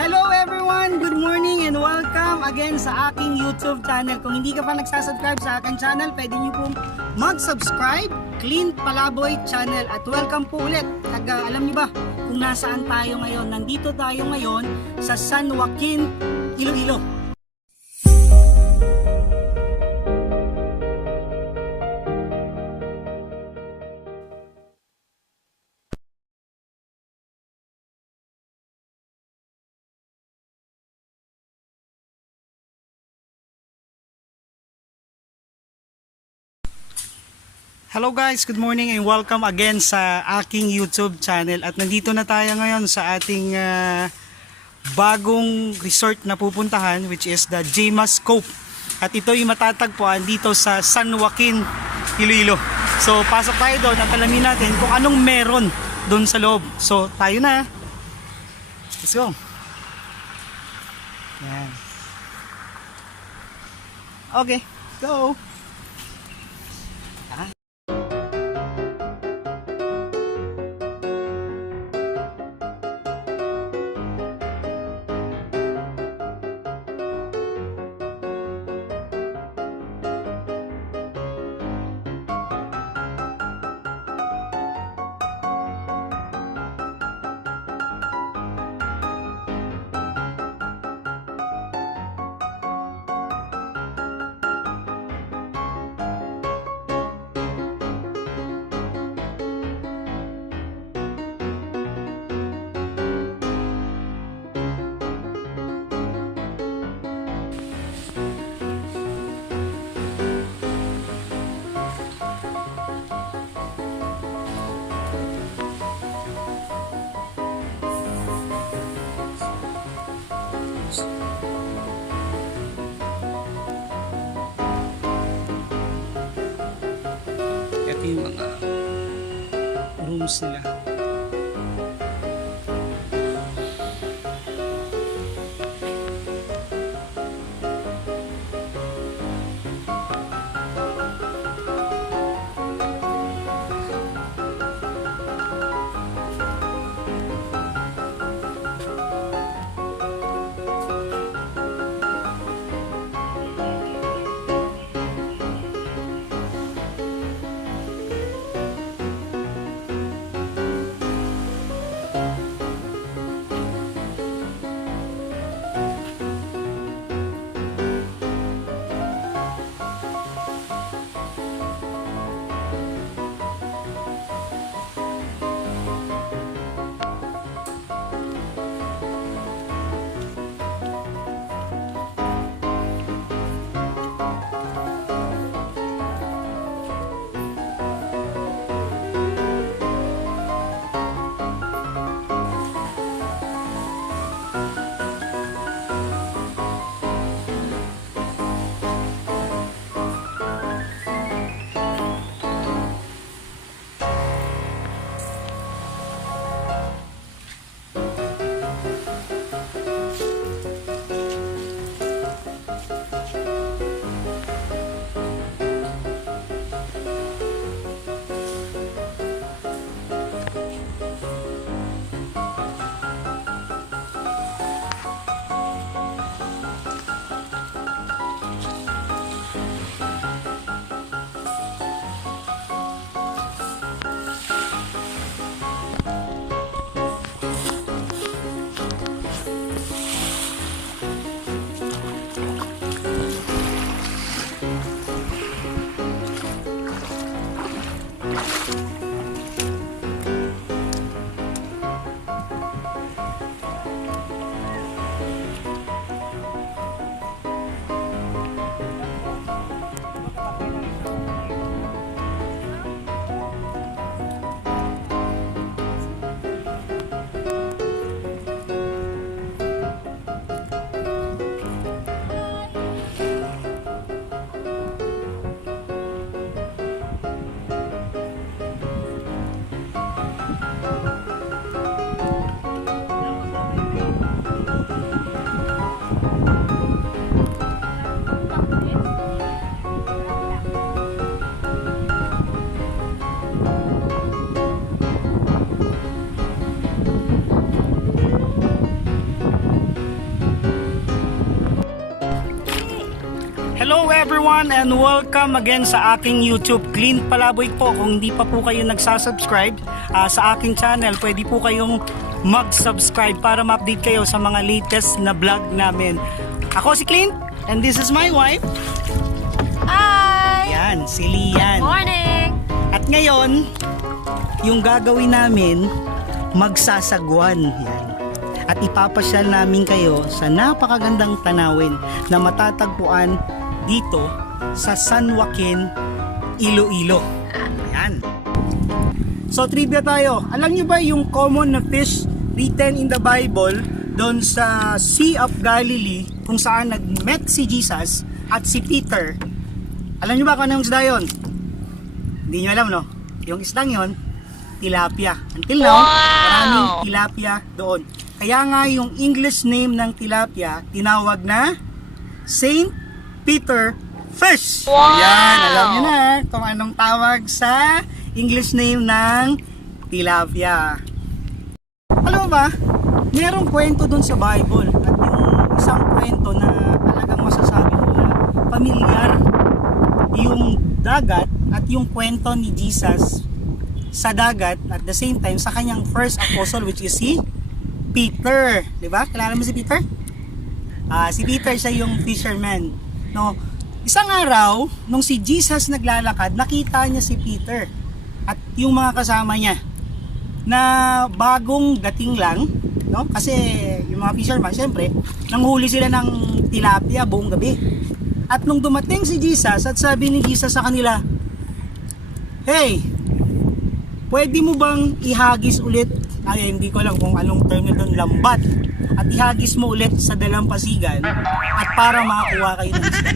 Hello everyone! Good morning and welcome again sa aking YouTube channel. Kung hindi ka pa nagsasubscribe sa aking channel, pwede nyo pong mag-subscribe, Clint Palaboy Channel. At welcome po ulit. Alam nyo ba kung nasaan tayo ngayon? Nandito tayo ngayon sa San Joaquin, Iloilo. Hello guys, good morning and welcome again sa aking YouTube channel. At nandito na tayo ngayon sa ating bagong resort na pupuntahan, which is the Jaymas Cove. At ito'y matatagpuan dito sa San Joaquin, Iloilo. So pasok tayo doon at alamin natin kung anong meron doon sa loob. So tayo na. Let's go. Yan. Okay, go. Ito yung mga rooms nila. everyone and welcome again sa aking YouTube. Clean Palaboy po. Kung hindi pa po kayo nagsasubscribe sa aking channel, pwede po kayong mag-subscribe para ma-update kayo sa mga latest na vlog namin. Ako si Clean and this is my wife. Hi! Yan, si Lian. Morning! At ngayon, yung gagawin namin, magsasagwan. Yan. At ipapasyal namin kayo sa napakagandang tanawin na matatagpuan dito sa San Joaquin, Iloilo. Ayan. So trivia tayo. Alam niyo ba yung common na fish written in the Bible doon sa Sea of Galilee kung saan nag-met si Jesus at si Peter? Alam niyo ba kung anong isda yun? Hindi niyo alam, no? Yung isdang yun, tilapia. Until now, maraming tilapia doon. Kaya nga yung English name ng tilapia tinawag na Saint Peter Fish. Wow! Yan, alam niyo na kung anong tawag sa English name ng tilapia. Alam mo ba, mayroong kwento dun sa Bible at yung isang kwento na talagang masasabi ko na pamilyar. Yung dagat at yung kwento ni Jesus sa dagat at the same time sa kanyang first apostle which is si Peter, 'di ba? Kilala mo si Peter? Si Peter siya yung fisherman. No, isang araw nung si Jesus naglalakad, nakita niya si Peter at yung mga kasama niya na bagong dating lang, no? Kasi yung mga fisherman, syempre, nanghuli sila ng tilapia buong gabi. At nung dumating si Jesus at sabi ni Jesus sa kanila, "Hey, pwede mo bang ihagis ulit?" Ay, hindi ko alam kung anong term na doon, lambat. At ihagis mo ulit sa dalampasigan at para makakuha kayo ng isda.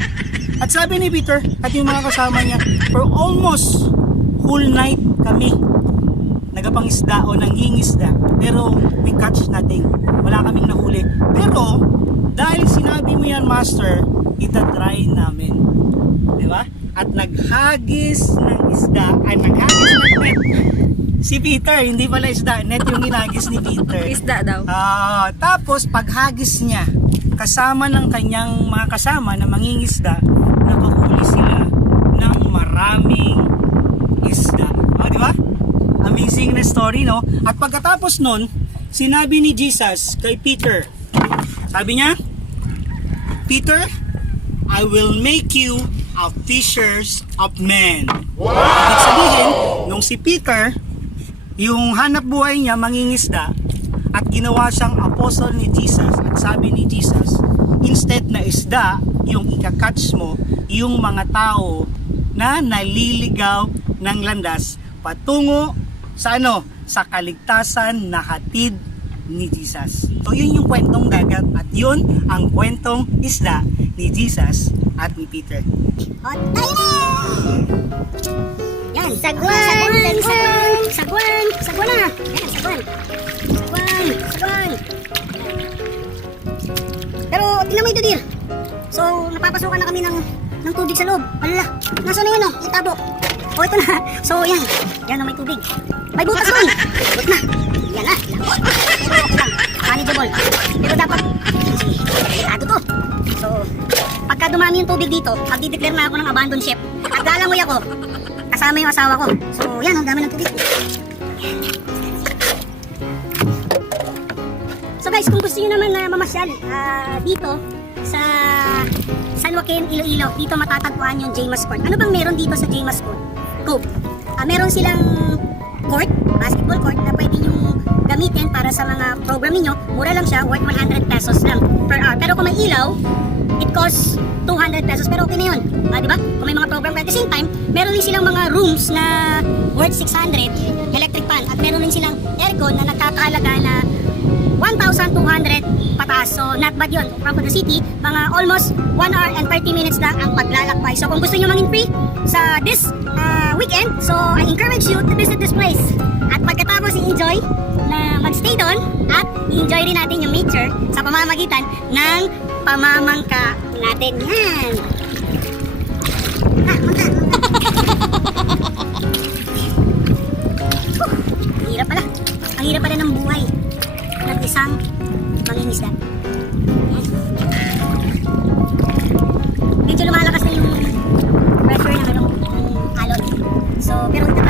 At sabi ni Peter at yung mga kasama niya, for almost whole night kami nagapangisda o nangingisda, pero we catch nothing. Wala kaming nahuli. Pero dahil sinabi mo yan, Master, itatry namin. Diba? At naghagis ng isda, ay naghagis ng net. Si Peter, hindi pala isda, net yung ginagis ni Peter. Isda daw. Tapos paghagis niya, kasama ng kanyang mga kasama na mangingisda, nakahuli sila ng maraming isda. Di ba? Amazing na story, no? At pagkatapos nun, sinabi ni Jesus kay Peter, sabi niya, Peter, I will make you a fishers of men. Wow! Ibig sabihin, nung si Peter, yung hanap buhay niya mangingisda at ginawa siyang apostle ni Jesus at sabi ni Jesus, instead na isda yung ikakatch mo, yung mga tao na naliligaw ng landas patungo sa ano? Sa kaligtasan na hatid ni Jesus. So yun yung kwentong dagat at yun ang kwentong isda ni Jesus at ni Peter. Hot yan, sagwan na. Yan, sagwan. Pero tingnan mo ito, dear. So, napapasukan na kami ng tubig sa loob. Alala, nasa na yun, yung tabo. Ito na. So, yan. Yan na may tubig. May butas mo. Butas na. Yan na. Pero okay lang. Manageable. Pero dapat, delikado to. So, pagka dumami yung tubig dito, magdi-declare na ako ng abandon ship. At lalangoy ako. Kasama yung asawa ko. So, yan, ang dami ng tubig. So guys, kung gusto nyo naman na mamasyal dito sa San Joaquin, Iloilo, dito matatagpuan yung Jaymas Court. Ano bang meron dito sa Jaymas Cove? Meron silang court, basketball court, na pwede nyo gamitin para sa mga program niyo. Mura lang siya, worth 100 pesos lang per hour. Pero kung may ilaw, it costs 200 pesos, pero okay na yun. Diba? Kung may mga program, at the same time, meron din silang mga rooms na worth 600, electric fan, at meron din silang aircon na nagkakahalaga na 1,200 pataas. So not bad yun. From the city, mga almost 1 hour and 30 minutes lang ang paglalakbay. So kung gusto nyo maging free sa this weekend, so I encourage you to visit this place. At pagkatapos i-enjoy na magstay doon at i-enjoy rin natin yung nature sa pamamagitan ng pamamangka natin. Yan! Munta! Ang hirap pala. Ang hirap pala ng buhay ng isang mangingisda. Medyo lumalakas na yung So, pero the